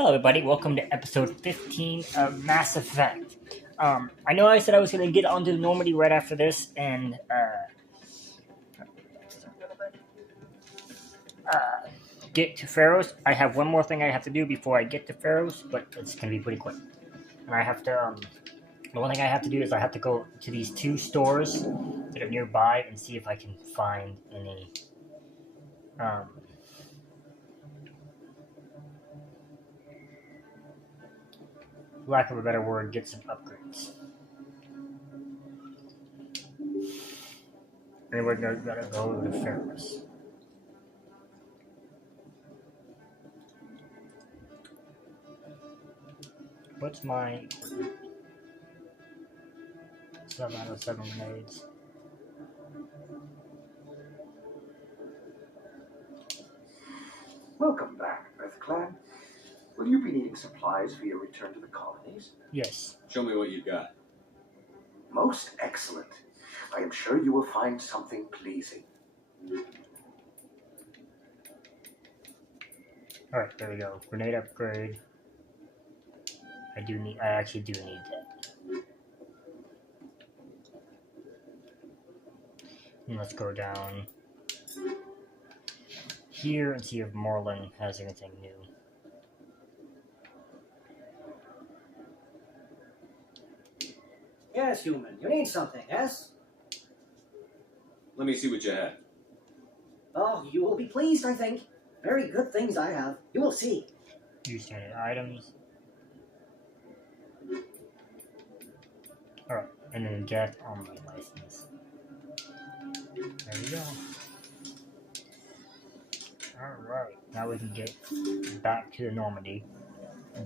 Hello, everybody. Welcome to episode 15 of Mass Effect. I know I said I was going to get onto Normandy right after this and get to Feros. I have one more thing I have to do before I get to Feros, but it's going to be pretty quick. And I have to, the one thing I have to do is I have to go to these two stores that are nearby and see if I can find any, for lack of a better word, get some upgrades. And we're going to go to Feros. What's my 7 out of 7 grenades? Welcome back, Earth Clan. Will you be needing supplies for your return to the colonies? Yes. Show me what you got. Most excellent. I am sure you will find something pleasing. Alright, there we go. Grenade upgrade. I actually do need that. And let's go down here and see if Morlin has anything new. Yes, human. You need something, yes? Let me see what you have. Oh, you will be pleased, I think. Very good things I have. You will see. Use standard items. Alright, and then Geth on my license. There we go. Alright, now we can get back to the Normandy.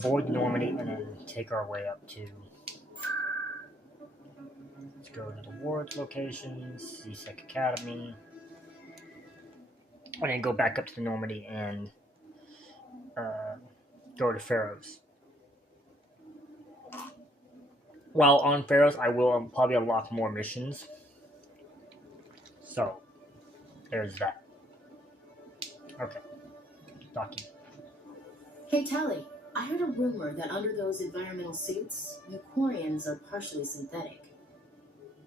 Board Normandy and then take our way up to... Let's go to the Wards locations, CSEC Academy. And then go back up to the Normandy and go to Feros. While on Feros, I will probably unlock more missions. So, there's that. Okay. Document. Hey, Tally, I heard a rumor that under those environmental suits, Eucorians are partially synthetic.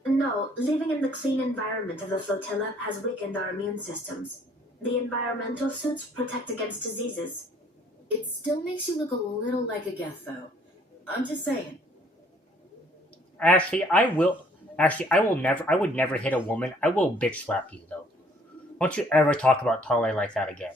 No, living in the clean environment of the flotilla has weakened our immune systems. The environmental suits protect against diseases. It still makes you look a little like a Geth, though. I'm just saying. I would never hit a woman. I will bitch slap you, though. Don't you ever talk about Tale like that again.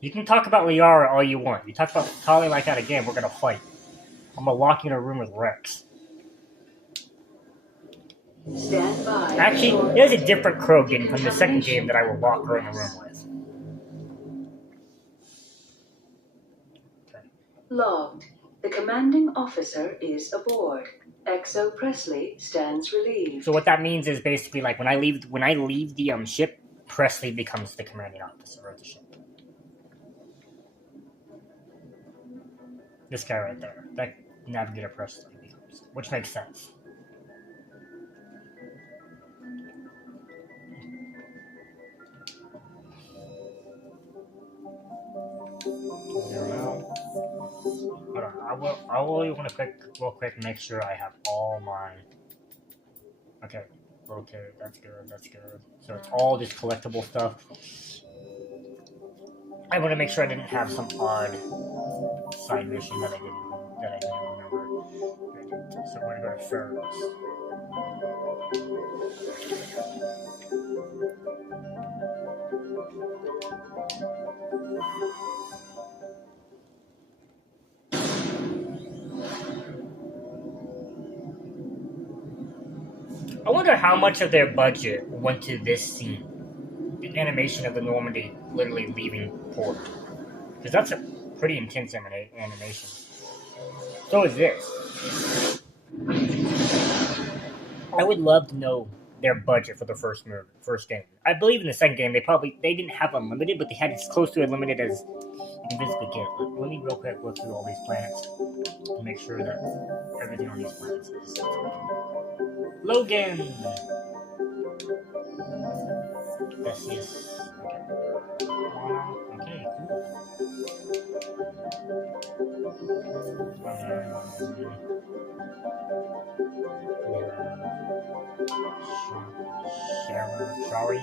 You can talk about Liara all you want. You talk about Tali like that again, we're gonna fight. I'm gonna lock you in a room with Rex. Stand by. Actually, there's a different Krogan from the second game that I will lock her in a room with. Okay. Logged. The commanding officer is aboard. Exo Presley stands relieved. So what that means is basically like when I leave the ship, Presley becomes the commanding officer of the ship. This guy right there. That Navigator Presley becomes. Which makes sense. Hold on. I will want to real quick make sure I have all mine. Okay. Okay, that's good. So it's all just collectible stuff. I want to make sure I didn't have some odd side mission that I didn't remember. So we're gonna go to Feros. I wonder how much of their budget went to this scene. The animation of the Normandy literally leaving port. Because that's a pretty intense animation. So is this. I would love to know their budget for the first game. I believe in the second game they didn't have unlimited, but they had as close to unlimited as you can physically get. Let me real quick look through all these planets to make sure that everything on these planets is Logan. Yes. Okay. Sorry.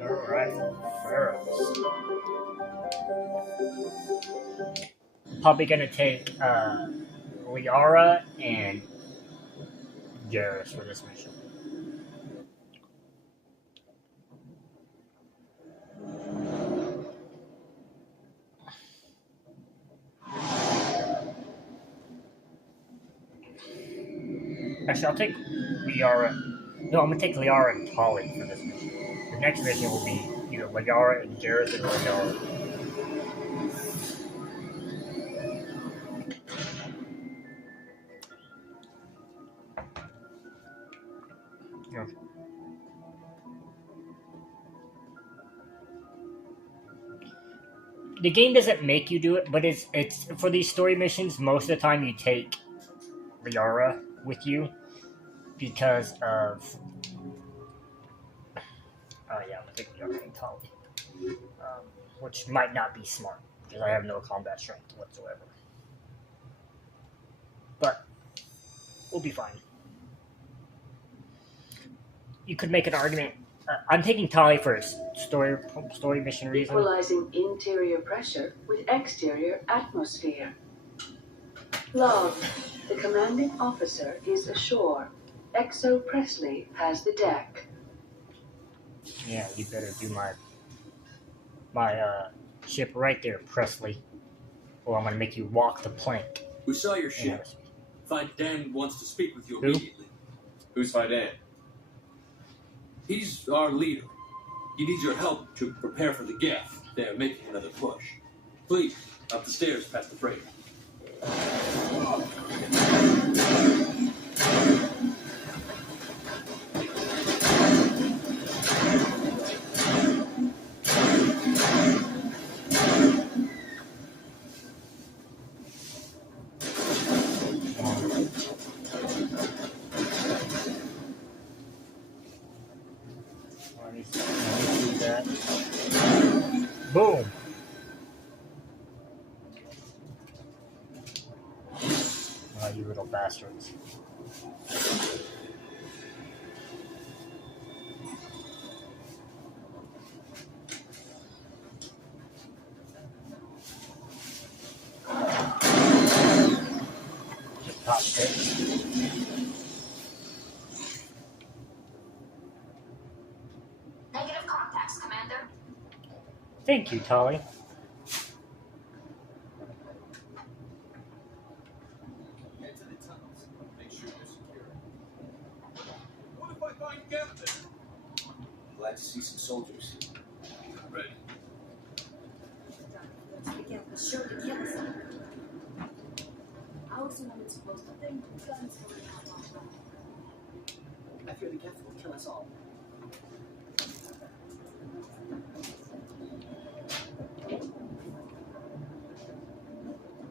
Alright, Feros. Probably gonna take Liara and Garrus for this mission. Actually, I'll take Liara. No, I'm gonna take Liara and Tali for this mission. The next mission will be either Liara and Garrus or Liara. Okay. The game doesn't make you do it, but it's for these story missions. Most of the time, you take Liara with you because of. Oh yeah, I'm gonna take Liara and Tali, which might not be smart because I have no combat strength whatsoever. But we'll be fine. You could make an argument. I'm taking Tali for story mission reason. Equalizing interior pressure with exterior atmosphere. Log. The commanding officer is ashore. XO Presley has the deck. Yeah, you better do my ship right there, Presley, or I'm gonna make you walk the plank. We saw your ship. Faidan wants to speak with you Who? immediately. Who's Faidan? He's our leader. He needs your help to prepare for the Geth. They're making another push. Please, up the stairs past the freighter. Let me see that. Boom. Oh, you little bastards. Just pop it. Negative contacts, Commander. Thank you, Tali. Head to the tunnels. Make sure they're secure. What if I find Geth there? Glad to see some soldiers. Ready. Sure to kill us. I also know it's supposed to think guns going out. I fear the Geth will kill us all.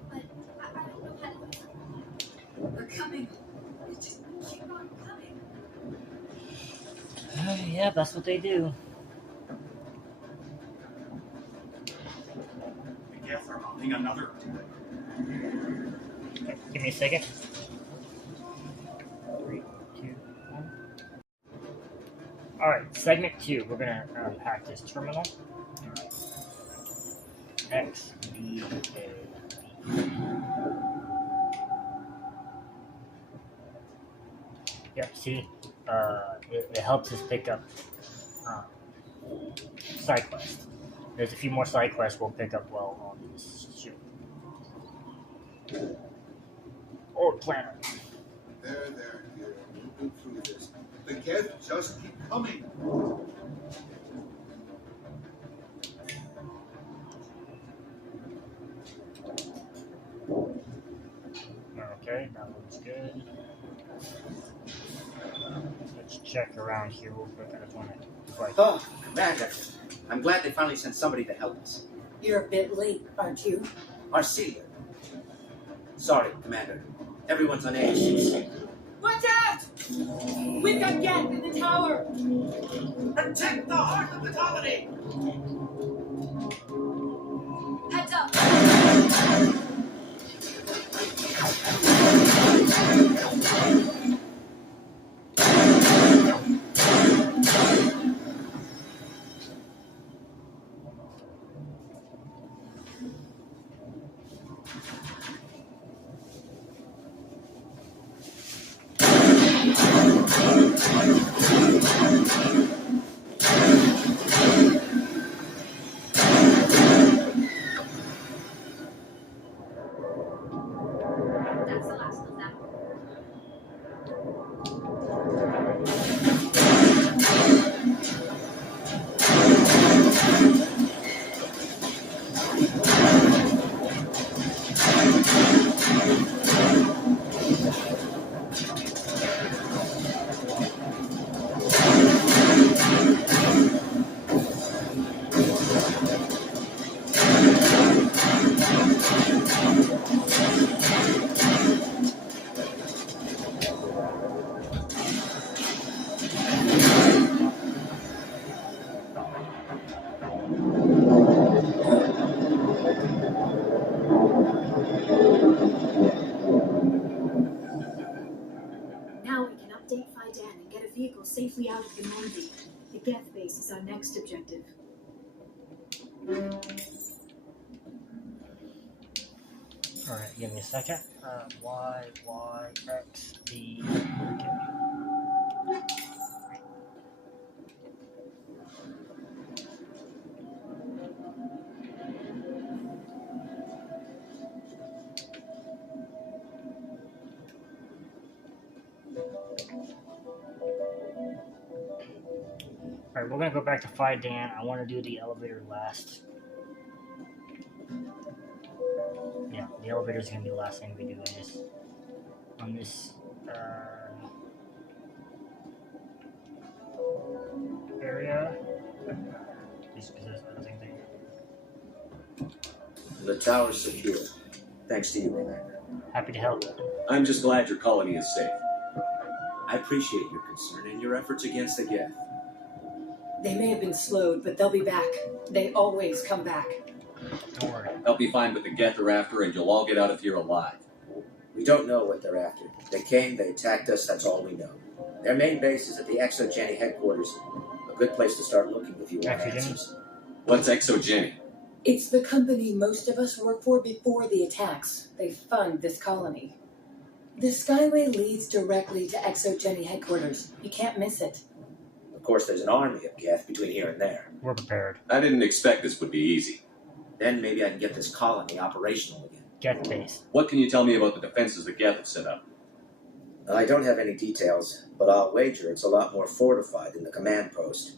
But I don't know how to. They're coming. They just keep on coming. Yeah, that's what they do. The Geth are mounting another. Okay, give me a second. 3, 2, 1. Alright, segment 2. We're gonna hack this terminal. X, B, A. Yep, see? It helps us pick up side quests. There's a few more side quests we'll pick up while on this ship. Or planet. There, dear. We'll go through this. The Geth just keep coming. Okay, that looks good. Let's check around here real quick. I just want to. Right. Oh, Commander. I'm glad they finally sent somebody to help us. You're a bit late, aren't you? Arcelia. Sorry, Commander. Everyone's on edge. Watch out! We've got Geth in the tower! Protect the heart of the colony! Heads up! That's the last of them. Now we can update Fidan and get a vehicle safely out of humanity. The Geth base is our next objective. Alright, give me a second. Y, X, D. Okay. Alright, we're gonna go back to Fidan. I want to do the elevator last. Yeah, the elevator is gonna be the last thing we do on this area. Just because there's other things there. The tower's secure. Thanks to you, Commander. Happy to help. I'm just glad your colony is safe. I appreciate your concern and your efforts against the Geth. They may have been slowed, but they'll be back. They always come back. Don't worry. I'll be fine what the Geth are after, and you'll all get out of here alive. We don't know what they're after. They came, they attacked us, that's all we know. Their main base is at the ExoGeni headquarters. A good place to start looking if you want ExoGeni? answers. What's ExoGeni? It's the company most of us worked for before the attacks. They fund this colony. The Skyway leads directly to ExoGeni headquarters. You can't miss it. Of course, there's an army of Geth between here and there. We're prepared. I didn't expect this would be easy. Then maybe I can get this colony operational again. Geth base. What can you tell me about the defenses the Geth have set up? I don't have any details, but I'll wager it's a lot more fortified than the command post.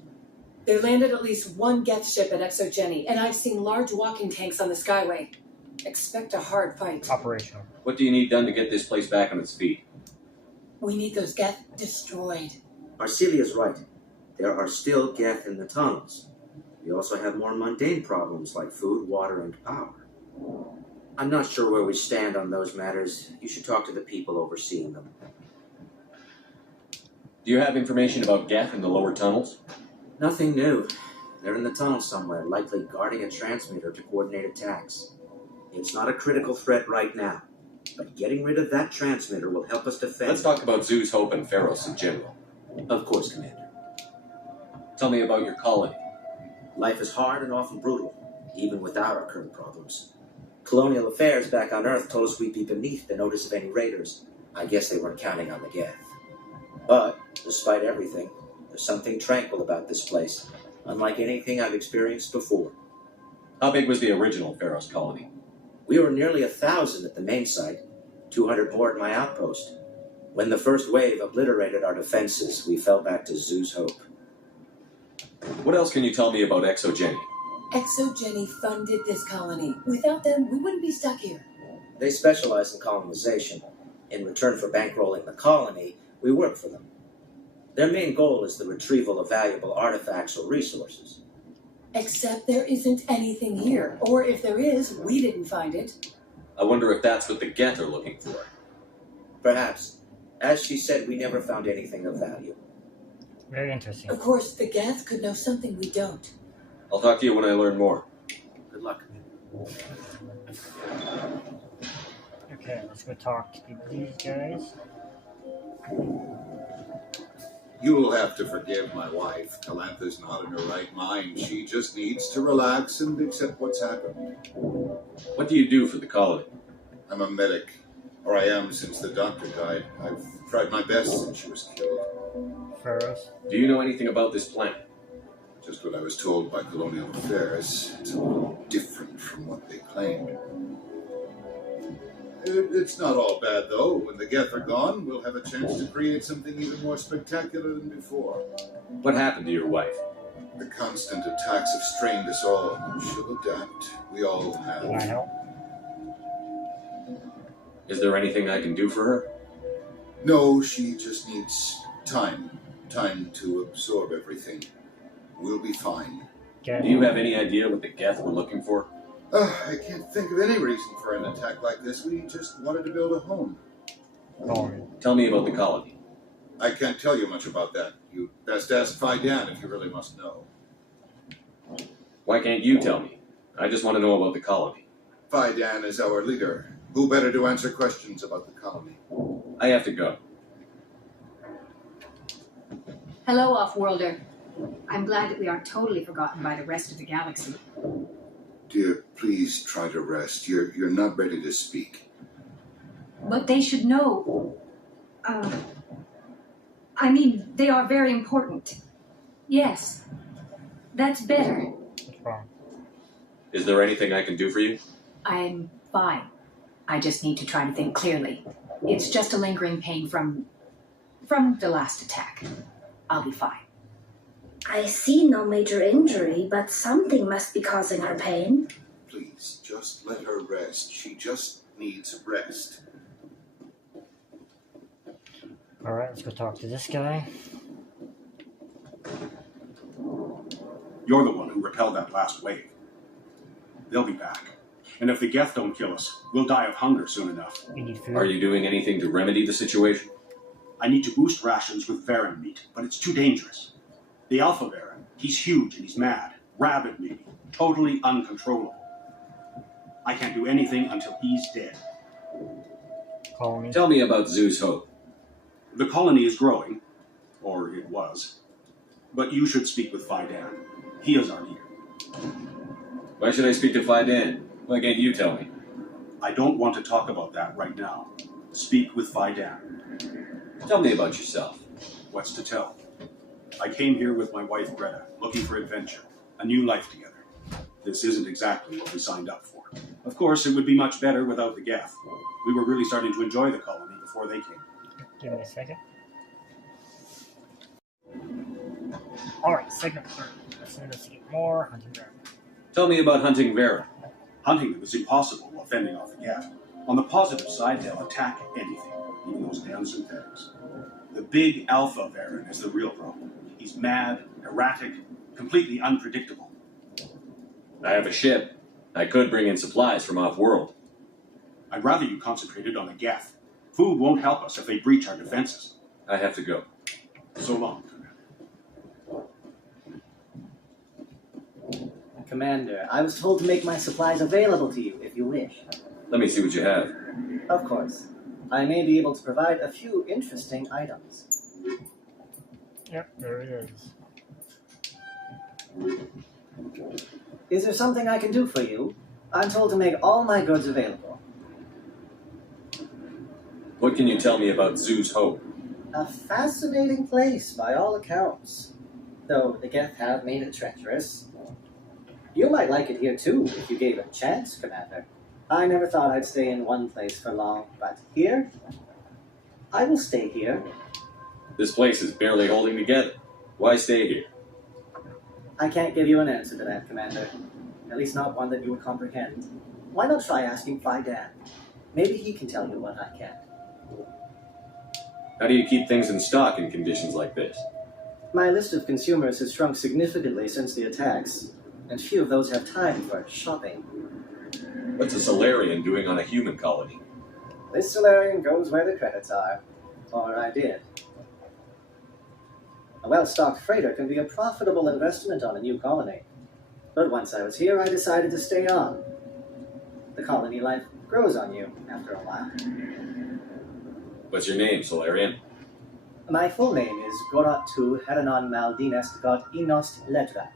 They landed at least one Geth ship at ExoGeni, and I've seen large walking tanks on the Skyway. Expect a hard fight. Operational. What do you need done to get this place back on its feet? We need those Geth destroyed. Arcelia's right. There are still Geth in the tunnels. We also have more mundane problems like food, water, and power. I'm not sure where we stand on those matters. You should talk to the people overseeing them. Do you have information about Geth in the lower tunnels? Nothing new. They're in the tunnel somewhere, likely guarding a transmitter to coordinate attacks. It's not a critical threat right now, but getting rid of that transmitter will help us defend. Let's talk about Zeus, Hope, and Feros in general. Of course, Commander. Tell me about your colony. Life is hard and often brutal, even without our current problems. Colonial affairs back on Earth told us we'd be beneath the notice of any raiders. I guess they weren't counting on the Geth. But, despite everything, there's something tranquil about this place, unlike anything I've experienced before. How big was the original Feros colony? We were nearly 1,000 at the main site, 200 more at my outpost. When the first wave obliterated our defenses, we fell back to Zeus' Hope. What else can you tell me about ExoGeni? ExoGeni funded this colony. Without them, we wouldn't be stuck here. They specialize in colonization. In return for bankrolling the colony, we work for them. Their main goal is the retrieval of valuable artifacts or resources. Except there isn't anything here. Or if there is, we didn't find it. I wonder if that's what the Geth are looking for. Perhaps. As she said, we never found anything of value. Very interesting. Of course, the Geth could know something we don't. I'll talk to you when I learn more. Good luck. Okay, let's go talk to these guys. You'll have to forgive my wife. Calantha's not in her right mind. She just needs to relax and accept what's happened. What do you do for the colony? I'm a medic, or I am since the doctor died. I've tried my best since she was killed. Feros. Do you know anything about this planet? Just what I was told by Colonial Affairs. It's a little different from what they claimed. It's not all bad, though. When the Geth are gone, we'll have a chance to create something even more spectacular than before. What happened to your wife? The constant attacks have strained us all. She'll adapt. We all have. Can I help? Is there anything I can do for her? No, she just needs time. Time to absorb everything. We'll be fine. Okay. Do you have any idea what the Geth were looking for? I can't think of any reason for an attack like this. We just wanted to build a home. Tell me about the colony. I can't tell you much about that. You best ask Fidan if you really must know. Why can't you tell me? I just want to know about the colony. Fidan is our leader. Who better to answer questions about the colony? I have to go. Hello, Off-Worlder. I'm glad that we aren't totally forgotten by the rest of the galaxy. Dear, please try to rest. You're not ready to speak. But they should know. I mean, they are very important. Yes. That's better. What's wrong? Is there anything I can do for you? I'm fine. I just need to try to think clearly. It's just a lingering pain from the last attack. I'll be fine. I see no major injury, but something must be causing her pain. Please, just let her rest. She just needs rest. Alright, let's go talk to this guy. You're the one who repelled that last wave. They'll be back. And if the Geth don't kill us, we'll die of hunger soon enough. We need food. Are you doing anything to remedy the situation? I need to boost rations with Varen meat, but it's too dangerous. The Alpha Varen, he's huge and he's mad. Rabid maybe. Totally uncontrollable. I can't do anything until he's dead. Colony. Tell me about Zoo's Hope. The colony is growing. Or it was. But you should speak with Fidan. He is our leader. Why should I speak to Fidan? Why can't you tell me? I don't want to talk about that right now. Speak with Fidan. Tell me about yourself. What's to tell? I came here with my wife Greta, looking for adventure, a new life together. This isn't exactly what we signed up for. Of course, it would be much better without the Geth. We were really starting to enjoy the colony before they came. Give me a second. Alright, segment 3. Let's investigate more. Hunting ground. Tell me about hunting Vera. Hunting them is impossible while fending off the Geth. On the positive side, they'll attack anything, even those damn synthetics. The big Alpha Varen is the real problem. He's mad, erratic, completely unpredictable. I have a ship. I could bring in supplies from off-world. I'd rather you concentrated on the Geth. Food won't help us if they breach our defenses. I have to go. So long, Commander. Commander, I was told to make my supplies available to you if you wish. Let me see what you have. Of course. I may be able to provide a few interesting items. Yep, there it is. Is there something I can do for you? I'm told to make all my goods available. What can you tell me about Zoo's Hope? A fascinating place, by all accounts. Though the Geth have made it treacherous. You might like it here too, if you gave it a chance, Commander. I never thought I'd stay in one place for long, but here? I will stay here. This place is barely holding together. Why stay here? I can't give you an answer to that, Commander. At least not one that you would comprehend. Why not try asking Fidan? Maybe he can tell you what I can't. How do you keep things in stock in conditions like this? My list of consumers has shrunk significantly since the attacks, and few of those have time for shopping. What's a Solarian doing on a human colony? This Solarian goes where the credits are. Or I did. A well-stocked freighter can be a profitable investment on a new colony. But once I was here, I decided to stay on. The colony life grows on you after a while. What's your name, Solarian? My full name is Goratu Heranon Maldinest got Inost Ledra.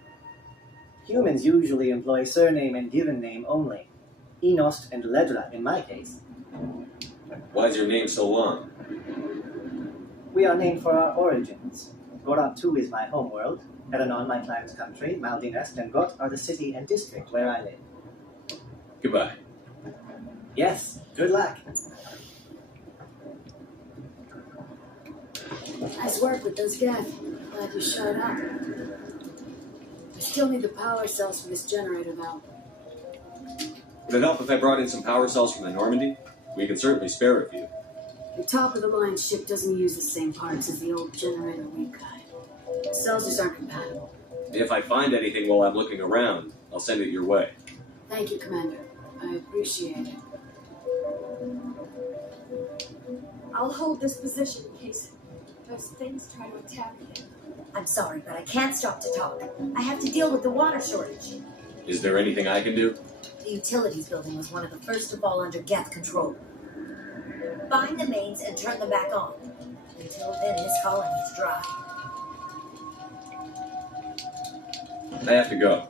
Humans usually employ surname and given name only. Inost and Ledra in my case. Why is your name so long? We are named for our origins. Goratu is my homeworld, Heranon my clan's country, Maldinest and Got are the city and district where I live. Goodbye. Yes, good luck. Nice work with those Geth. Glad you showed up. I still need the power cells for this generator, though. Would it help if I brought in some power cells from the Normandy? We can certainly spare a few. The top-of-the-line ship doesn't use the same parts as the old generator we've got. The cells just aren't compatible. If I find anything while I'm looking around, I'll send it your way. Thank you, Commander. I appreciate it. I'll hold this position in case those things try to attack me. I'm sorry, but I can't stop to talk. I have to deal with the water shortage. Is there anything I can do? The utilities building was one of the first to fall under Geth control. Find the mains and turn them back on. Until then, his colony is dry. I have to go.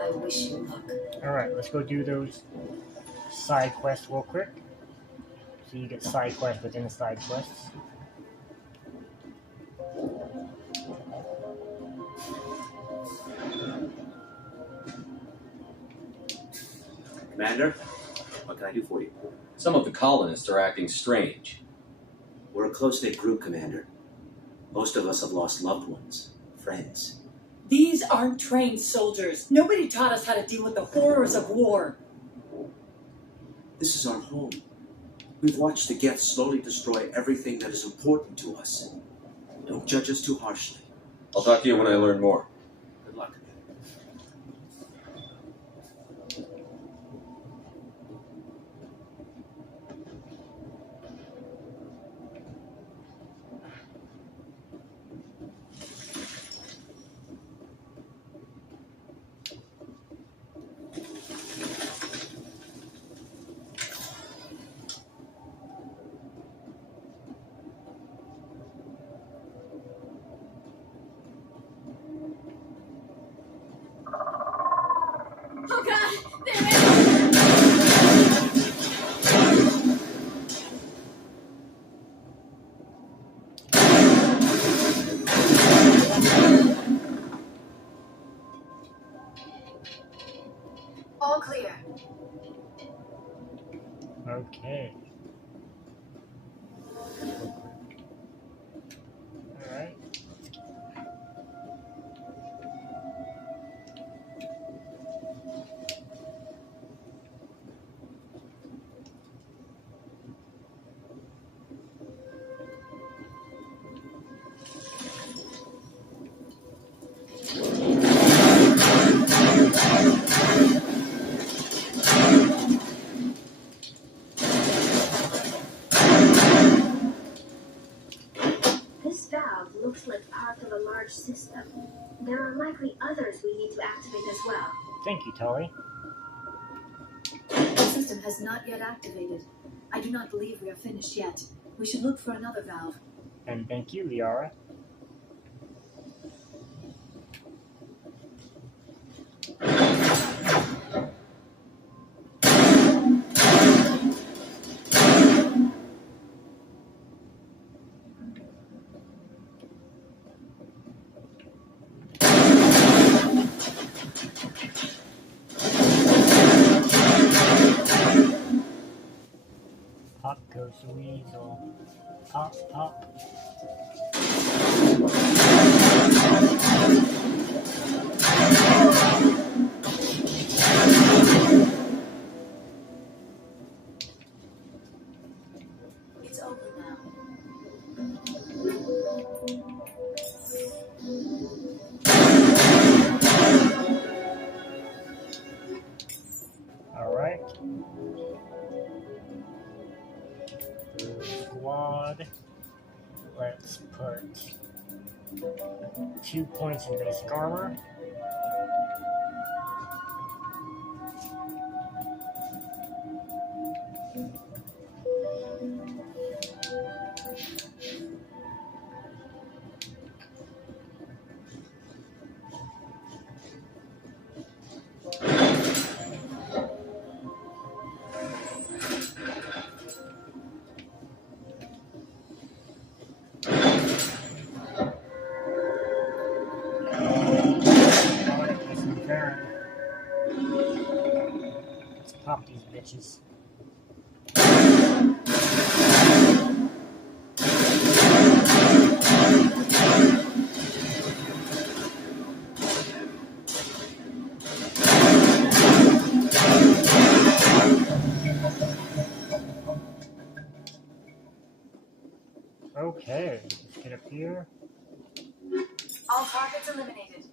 I wish you luck. Alright, let's go do those side quests real quick. So you get side quests within the side quests. Commander, what can I do for you? Some of the colonists are acting strange. We're a close-knit group, Commander. Most of us have lost loved ones, friends. These aren't trained soldiers. Nobody taught us how to deal with the horrors of war. This is our home. We've watched the Geth slowly destroy everything that is important to us. Don't judge us too harshly. I'll talk to you when I learn more. Good luck. Oh God! There it All clear. Okay. Alright. This valve looks like part of a large system. There are likely others we need to activate as well. Thank you, Tully. The system has not yet activated. I do not believe we are finished yet. We should look for another valve. And thank you, Liara. Up goes the weasel. Up, up. It's over now. Alright. Squad. Let's put 2 points in basic armor. Let's pop these bitches. Okay, let's get up here. All targets eliminated.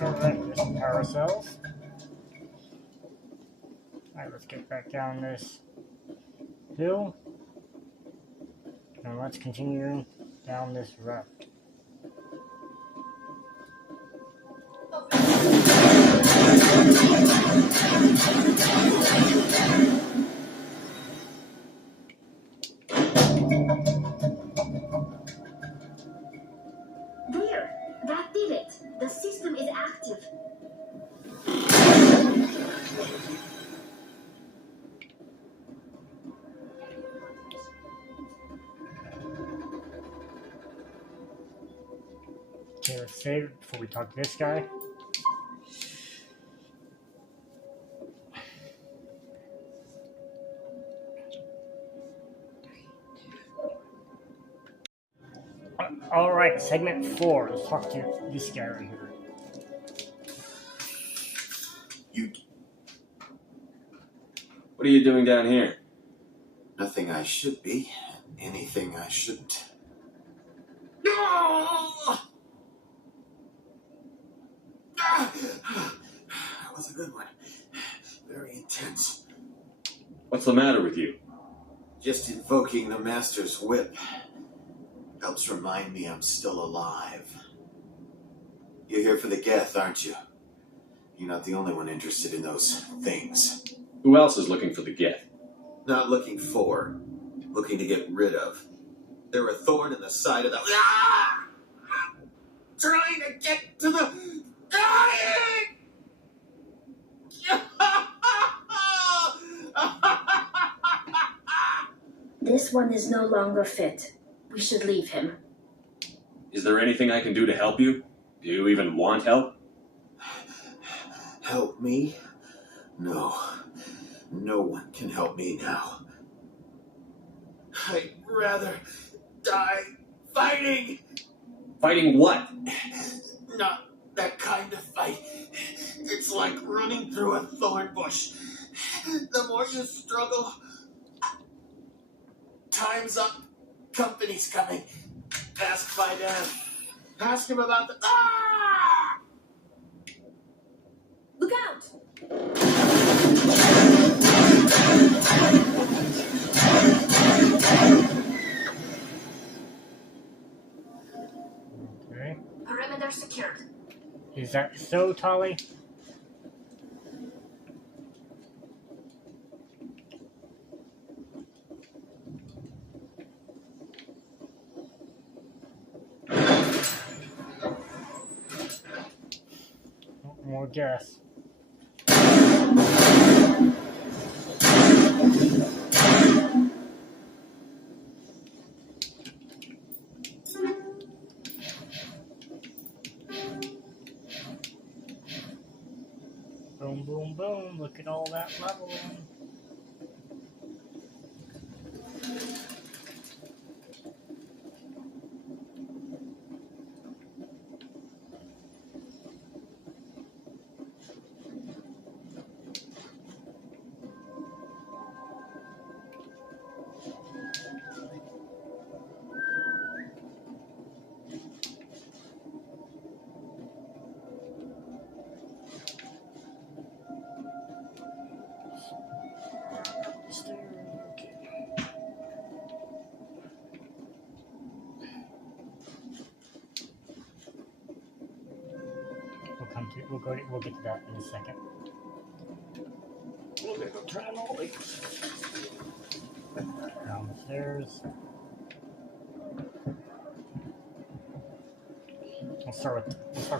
Alright, there's some power cells. Alright, let's get back down this hill. And let's continue down this route. There! That did it! The system is active. Okay, let's save it before we talk to this guy. Alright, segment 4. Let's talk to this guy right here. What are you doing down here? Nothing I should be. Anything I shouldn't. That was a good one. Very intense. What's the matter with you? Just invoking the Master's whip helps remind me I'm still alive. You're here for the Geth, aren't you? You're not the only one interested in those things. Who else is looking for the Geth? Not looking for, looking to get rid of. They're a thorn in the side of the... Trying to get to the... Dying! This one is no longer fit. We should leave him. Is there anything I can do to help you? Do you even want help? Help me? No. No one can help me now. I'd rather die fighting! Fighting what? Not that kind of fight. It's like running through a thorn bush. The more you struggle, time's up. Company's coming. Ask Fidel. Ask him about the... Ah! Look out! Okay. Perimeter secured. Is that so, Tali? More gas. Boom, boom. boom, boom. Look at all that leveling. We'll get to that in a second. We're gonna go turn on all the lights. Down the stairs. We'll start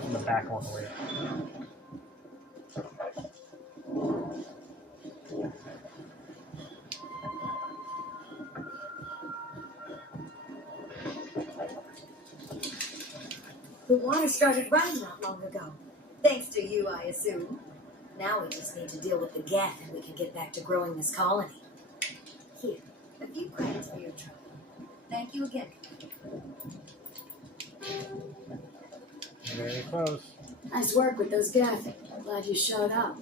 from the back all the way The water started running not long ago. Thanks to you, I assume. Now we just need to deal with the Geth and we can get back to growing this colony. Here, a few credits for your trouble. Thank you again. Very close. Nice work with those Geth. Glad you showed up.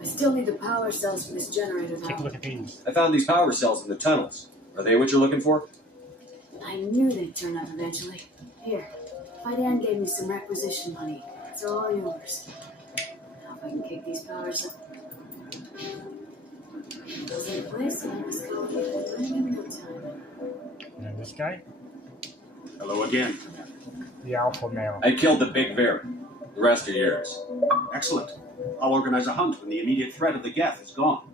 I still need the power cells for this generator though. Take a look at these. I found these power cells in the tunnels. Are they what you're looking for? I knew they'd turn up eventually. Here, Fidan gave me some requisition money. It's all yours. Now if I can kick these powers up. Those in place, and this colony will bring in no time. And this guy? Hello again. The alpha male. I killed the big bear. The rest are yours. Excellent. I'll organize a hunt when the immediate threat of the Geth is gone.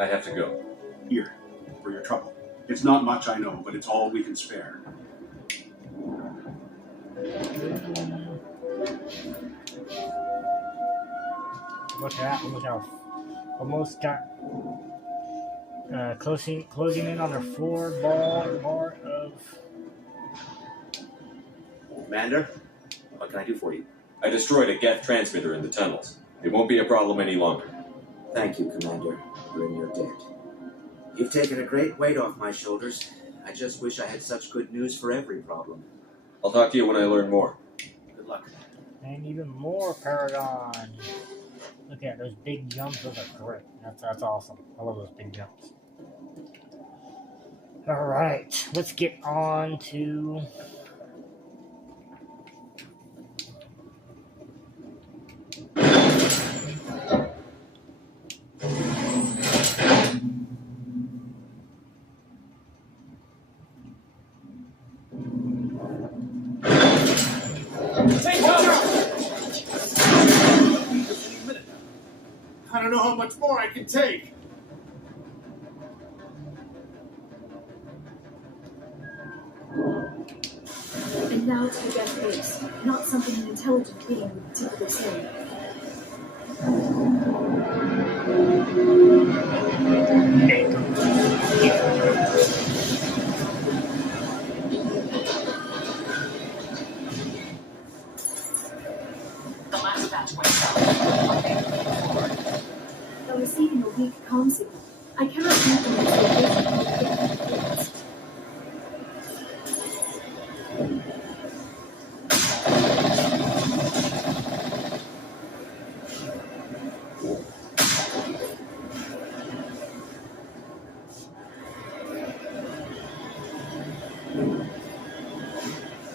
I have to go. Here, for your trouble. It's not much, I know, but it's all we can spare. Look out. Almost got closing in on our floor bar of... Commander, what can I do for you? I destroyed a Geth transmitter in the tunnels. It won't be a problem any longer. Thank you, Commander. You're in your debt. You've taken a great weight off my shoulders. I just wish I had such good news for every problem. I'll talk to you when I learn more. Good luck. And even more Paragon. Look at those big jumps. Those are great. That's awesome. I love those big jumps. Alright, let's get on to... I don't know how much more I can take. And now to the Geth base. Not something an intelligent being would typically say. The last batch went south. Though receiving a weak comm signal, I cannot connect them to the base.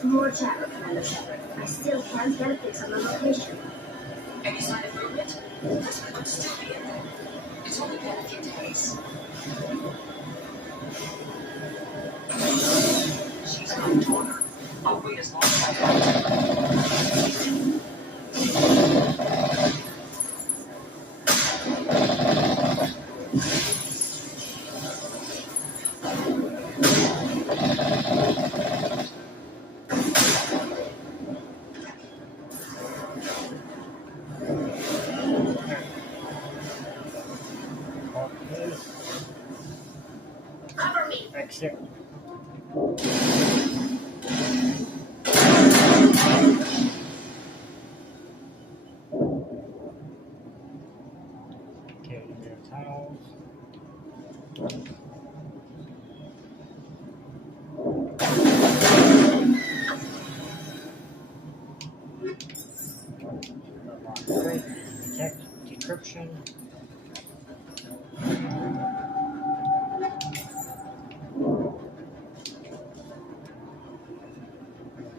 More chatter, Commander Shepard. I still can't get a fix on the location. Any sign of movement? This could still be in there. It's only been a few days. She's going to order. I'll wait as long as I have. Cover me. Exit. Great. Detect decryption.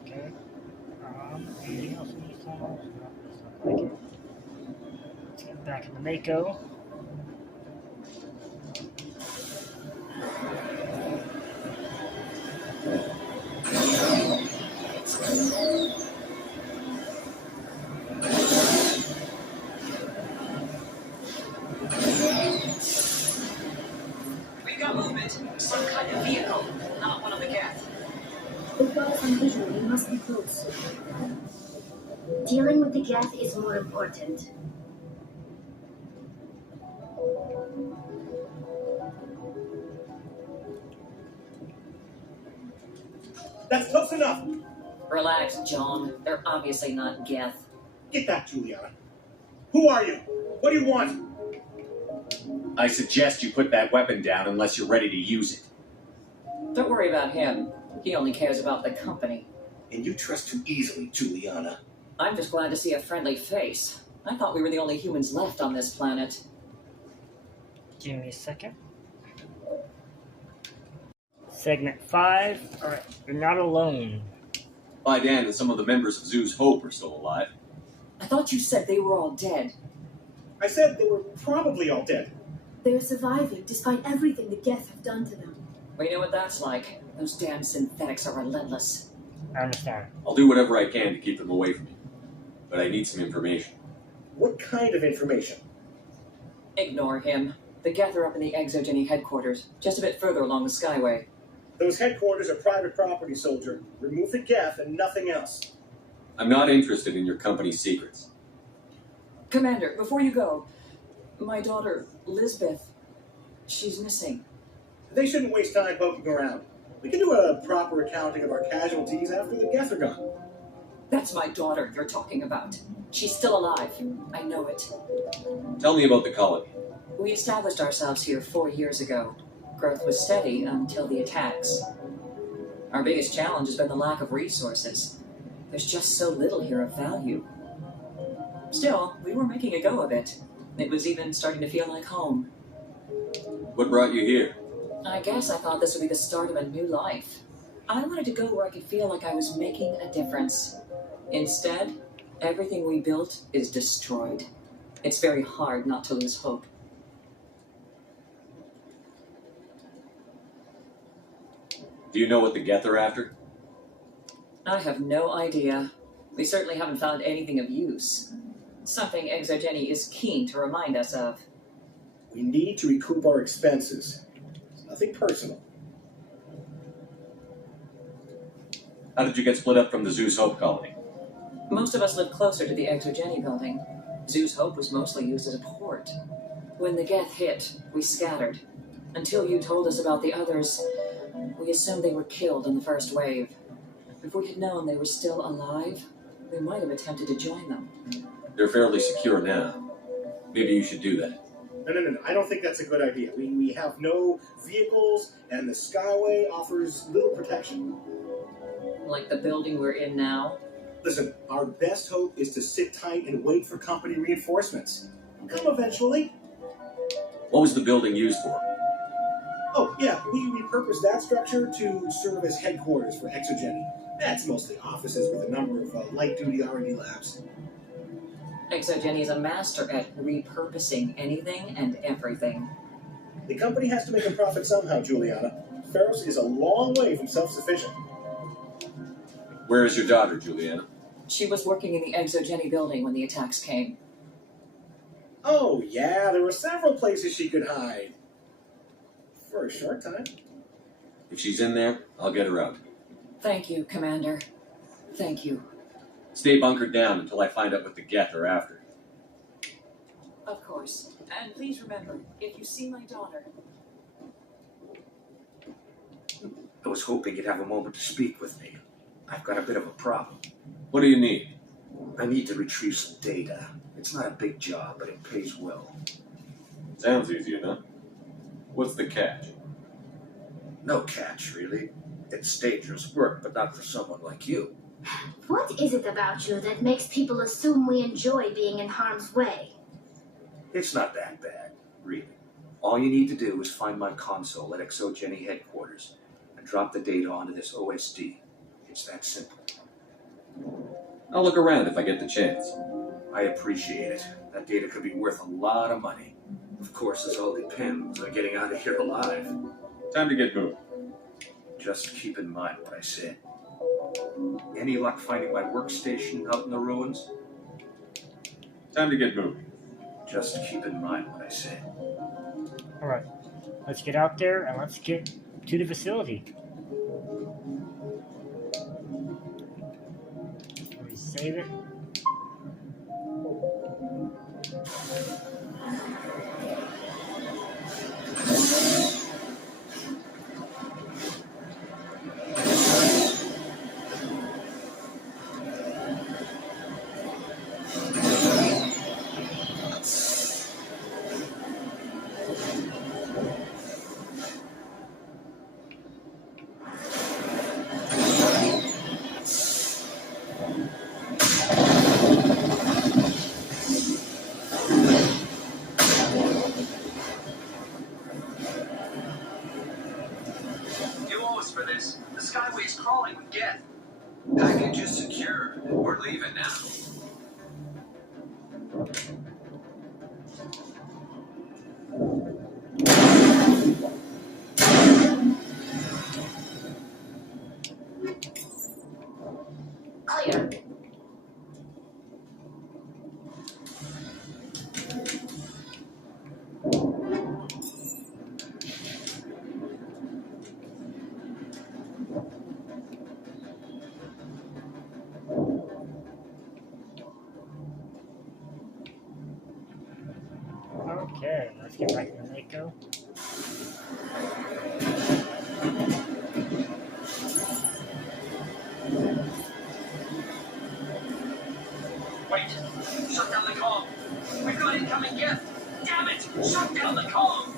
Okay. Anything else in these tunnels? No, doesn't look like it. Let's get back in the Mako. We got movement. Some kind of vehicle, not one of the Geth. We've got us on visual. We must be close. Dealing with the Geth is more important. That's close enough. Relax, John. They're obviously not Geth. Get that, Juliana. Who are you? What do you want? I suggest you put that weapon down unless you're ready to use it. Don't worry about him. He only cares about the company. And you trust too easily, Juliana. I'm just glad to see a friendly face. I thought we were the only humans left on this planet. Give me a second. Segment 5. Alright, you're not alone. By Dan, and some of the members of Zoo's Hope are still alive. I thought you said they were all dead. I said they were probably all dead. They're surviving despite everything the Geth have done to them. We know what that's like. Those damn synthetics are relentless. I understand. I'll do whatever I can to keep them away from you. But I need some information. What kind of information? Ignore him. The Geth are up in the Exogeny headquarters, just a bit further along the Skyway. Those headquarters are private property, soldier. Remove the Geth and nothing else. I'm not interested in your company's secrets. Commander, before you go, my daughter, Lisbeth, she's missing. They shouldn't waste time poking around. We can do a proper accounting of our casualties after the Geth are gone. That's my daughter you're talking about. She's still alive. I know it. Tell me about the colony. We established ourselves here 4 years ago. Growth was steady until the attacks. Our biggest challenge has been the lack of resources. There's just so little here of value. Still, we were making a go of it. It was even starting to feel like home. What brought you here? I guess I thought this would be the start of a new life. I wanted to go where I could feel like I was making a difference. Instead, everything we built is destroyed. It's very hard not to lose hope. Do you know what the Geth are after? I have no idea. We certainly haven't found anything of use. Something Exogeny is keen to remind us of. We need to recoup our expenses. It's nothing personal. How did you get split up from the Zeus Hope colony? Most of us live closer to the Exogeny building. Zeus Hope was mostly used as a port. When the Geth hit, we scattered. Until you told us about the others, we assumed they were killed in the first wave. If we had known they were still alive, we might have attempted to join them. They're fairly secure now. Maybe you should do that. No. I don't think that's a good idea. We have no vehicles, and the Skyway offers little protection. Like the building we're in now? Listen, our best hope is to sit tight and wait for company reinforcements. Come eventually. What was the building used for? Oh, yeah, we repurposed that structure to serve as headquarters for Exogeny. That's mostly offices with a number of light-duty R&D labs. Exogeny is a master at repurposing anything and everything. The company has to make a profit somehow, Juliana. Feros is a long way from self-sufficient. Where is your daughter, Juliana? She was working in the Exogeny building when the attacks came. Oh, yeah, there were several places she could hide. For a short time. If she's in there, I'll get her out. Thank you, Commander. Thank you. Stay bunkered down until I find out what the Geth are after. Of course. And please remember, if you see my daughter... I was hoping you'd have a moment to speak with me. I've got a bit of a problem. What do you need? I need to retrieve some data. It's not a big job, but it pays well. Sounds easy enough. What's the catch? No catch, really. It's dangerous work, but not for someone like you. What is it about you that makes people assume we enjoy being in harm's way? It's not that bad, really. All you need to do is find my console at ExoGeni headquarters and drop the data onto this OSD. It's that simple. I'll look around if I get the chance. I appreciate it. That data could be worth a lot of money. Of course, this all depends on getting out of here alive. Time to get moving. Just keep in mind what I said. Any luck finding my workstation out in the ruins? Time to get moving. Just keep in mind what I said. Alright, let's get out there and let's get to the facility. Let me save it. You owe us for this. The Skyway's crawling with Geth. Package is secure. We're leaving now. Clear. Okay, let's get back to Mako. Wait! Shut down the comm! We've got incoming Geth! Damn it! Shut down the comm!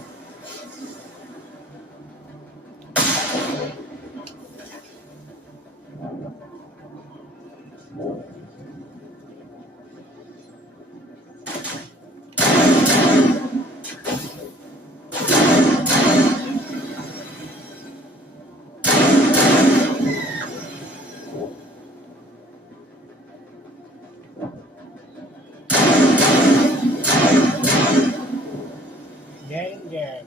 Again.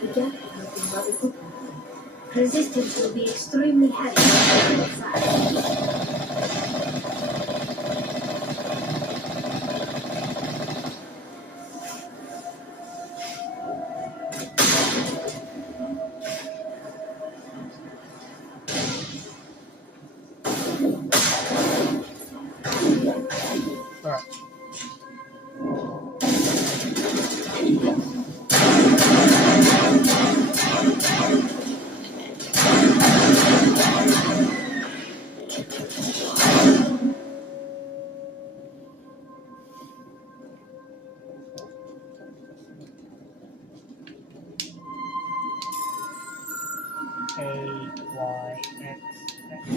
The Geth has been well equipped. Resistance will be extremely heavy on the side. A, Y, X, X.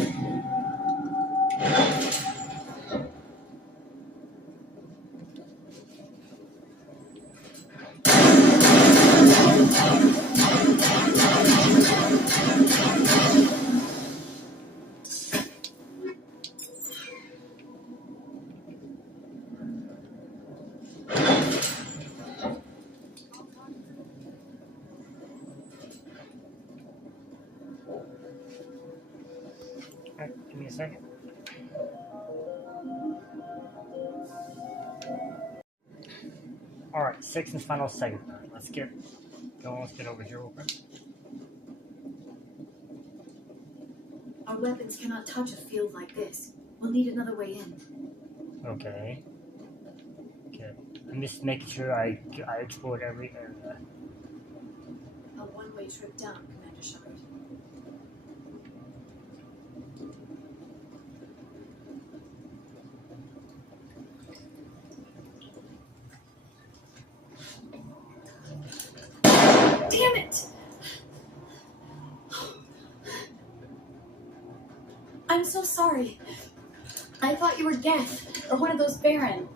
a second. Alright, sixth and final segment. Let's get going. Let's get over here real quick. Our weapons cannot touch a field like this. We'll need another way in. Okay. Okay. I'm just making sure I explored every area. A one-way trip down, Commander Shepard. Damn it! I'm so sorry. I thought you were Geth, or one of those Baron.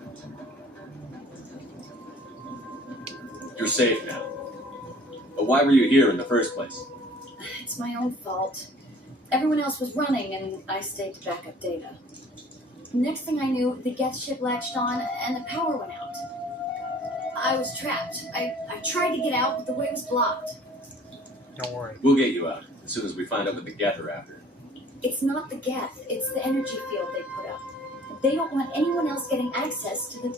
You're safe now. But why were you here in the first place? It's my own fault. Everyone else was running, and I stayed to back up data. Next thing I knew, the Geth ship latched on, and the power went out. I was trapped. I tried to get out, but the way was blocked. Don't worry. We'll get you out as soon as we find out what the Geth are after. It's not the Geth, it's the energy field they put up. They don't want anyone else getting access to the...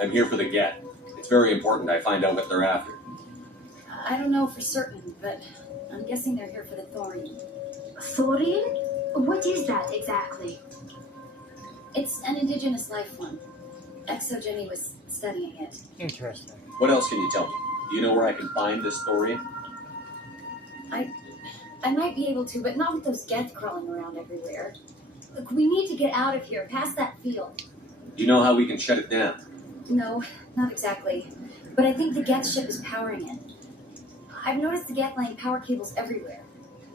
I'm here for the Geth. It's very important I find out what they're after. I don't know for certain, but I'm guessing they're here for the thorium. Thorium? What is that exactly? It's an indigenous life form. Exogeny was studying it. Interesting. What else can you tell me? Do you know where I can find this thorium? I might be able to, but not with those Geth crawling around everywhere. Look, we need to get out of here, past that field. Do you know how we can shut it down? No, not exactly. But I think the Geth ship is powering it. I've noticed the Geth laying power cables everywhere.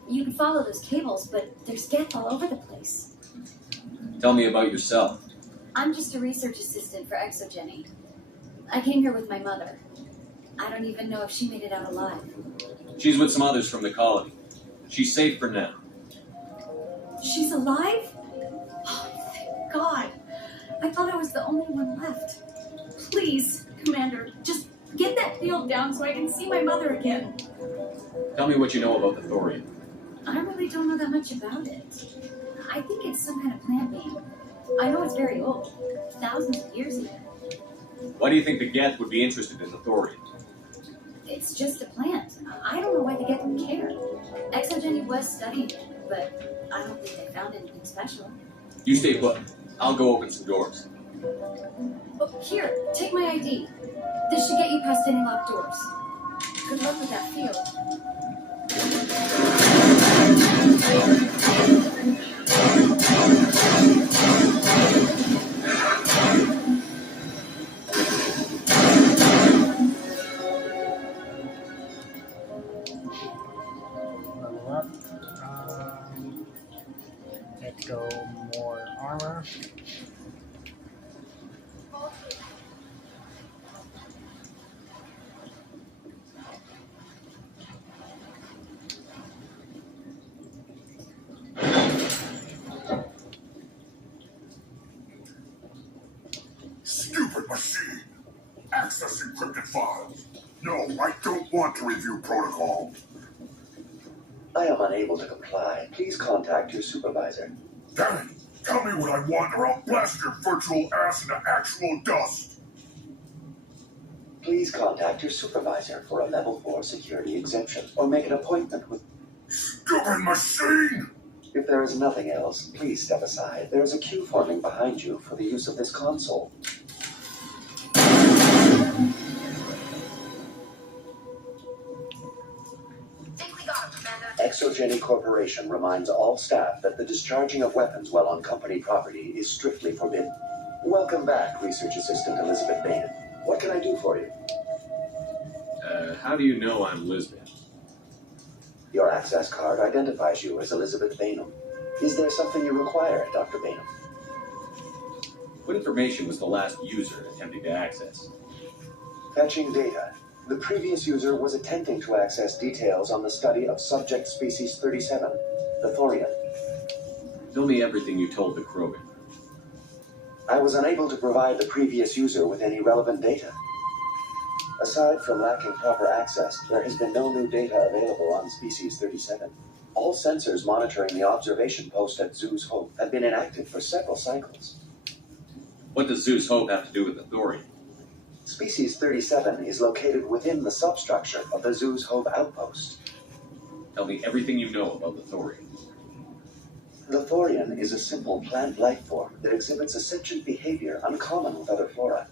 You can follow those cables, but there's Geth all over the place. Tell me about yourself. I'm just a research assistant for Exogeny. I came here with my mother. I don't even know if she made it out alive. She's with some others from the colony. She's safe for now. She's alive? Oh, thank God. I thought I was the only one left. Please, Commander, just get that field down so I can see my mother again. Tell me what you know about the thorium. I really don't know that much about it. I think it's some kind of plant being. I know it's very old. Thousands of years even. Why do you think the Geth would be interested in the thorium? It's just a plant. I don't know why the Geth would care. Exogeny was studying it, but I don't think they found anything special. You stay put. I'll go open some doors. Oh, here, take my ID. This should get you past any locked doors. Good luck with that field. Level up. Let's go more armor. Stupid machine! Access encrypted files. No, I don't want to review protocol. I am unable to comply. Please contact your supervisor. Damn it! Tell me what I want or I'll blast your virtual ass into actual dust! Please contact your supervisor for a level 4 security exemption or make an appointment with... Stupid machine! If there is nothing else, please step aside. There is a queue forming behind you for the use of this console. Exogeny Corporation reminds all staff that the discharging of weapons while on company property is strictly forbidden. Welcome back, Research Assistant Elizabeth Bainham. What can I do for you? How do you know I'm Lisbeth? Your access card identifies you as Elizabeth Bainham. Is there something you require, Dr. Bainham? What information was the last user attempting to access? Fetching data. The previous user was attempting to access details on the study of subject species 37, the thorium. Tell me everything you told the Krogan. I was unable to provide the previous user with any relevant data. Aside from lacking proper access, there has been no new data available on species 37. All sensors monitoring the observation post at Zeus Hope have been inactive for several cycles. What does Zeus Hope have to do with the Thorian? Species 37 is located within the substructure of the Zeus Hope outpost. Tell me everything you know about the Thorian. The Thorian is a simple plant life form that exhibits a sentient behavior uncommon with other flora.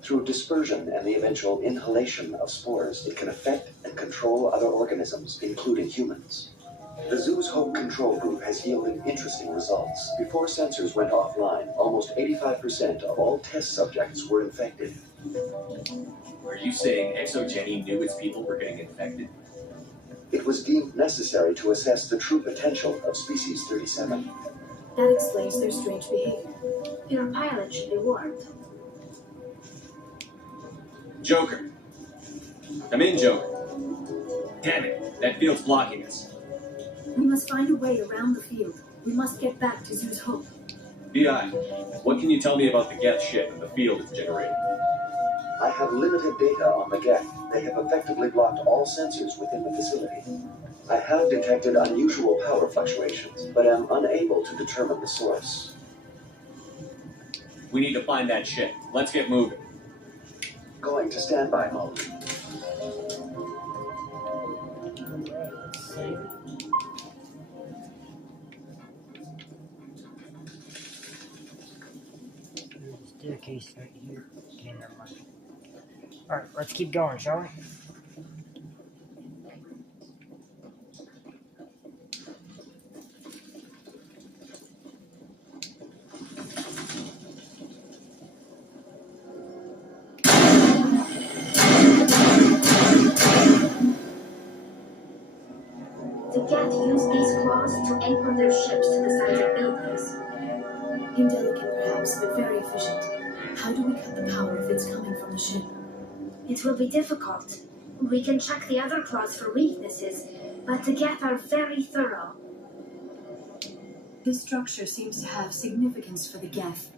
Through dispersion and the eventual inhalation of spores, it can affect and control other organisms, including humans. The Zeus Hope control group has yielded interesting results. Before sensors went offline, almost 85% of all test subjects were infected. Are you saying ExoGeni knew its people were getting infected? It was deemed necessary to assess the true potential of Species 37. That explains their strange behavior. Your pilot should be warned. Joker. Come in, Joker. Damn it, that field's blocking us. We must find a way around the field. We must get back to Zeus Hope. BI, what can you tell me about the Geth ship and the field it's generating? I have limited data on the Geth. They have effectively blocked all sensors within the facility. I have detected unusual power fluctuations, but am unable to determine the source. We need to find that ship. Let's get moving. Going to standby mode. There's a staircase right here. Okay, never mind. Alright, let's keep going, shall we? The Geth use these claws to anchor their ships to the sides of buildings. Indelicate perhaps, but very efficient. How do we cut the power if it's coming from the ship? It will be difficult. We can check the other claws for weaknesses, but the Geth are very thorough. This structure seems to have significance for the Geth.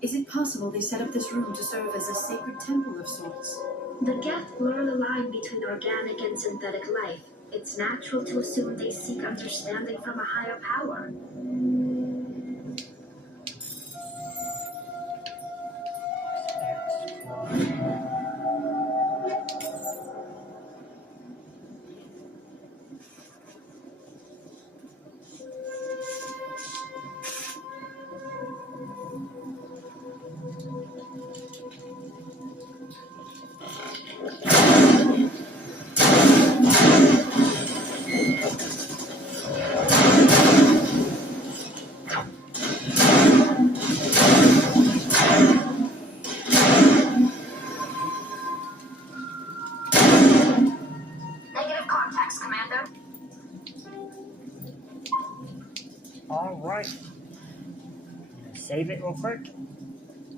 Is it possible they set up this room to serve as a sacred temple of sorts? The Geth blur the line between organic and synthetic life. It's natural to assume they seek understanding from a higher power. Negative contacts, Commander. Alright. I'm gonna save it real quick.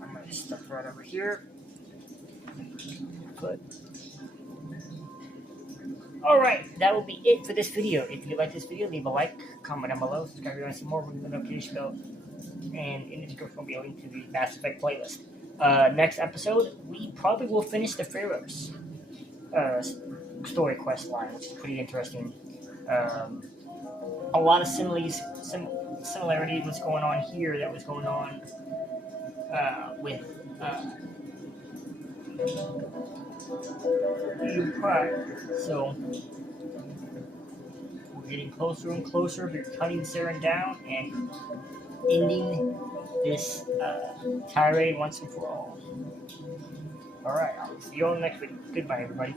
I'm gonna step right over here. Good. Alright, that will be it for this video. If you like this video, leave a like, comment down below, subscribe if you want to see more, ring the notification bell, and in the description will be a link to the Mass Effect playlist. Next episode, we probably will finish the Feros story quest line, which is pretty interesting. A lot of similarities what's going on here that was going on with so we're getting closer and closer to cutting Saren down and ending this tirade once and for all. Alright, I'll see you on the next video. Goodbye, everybody.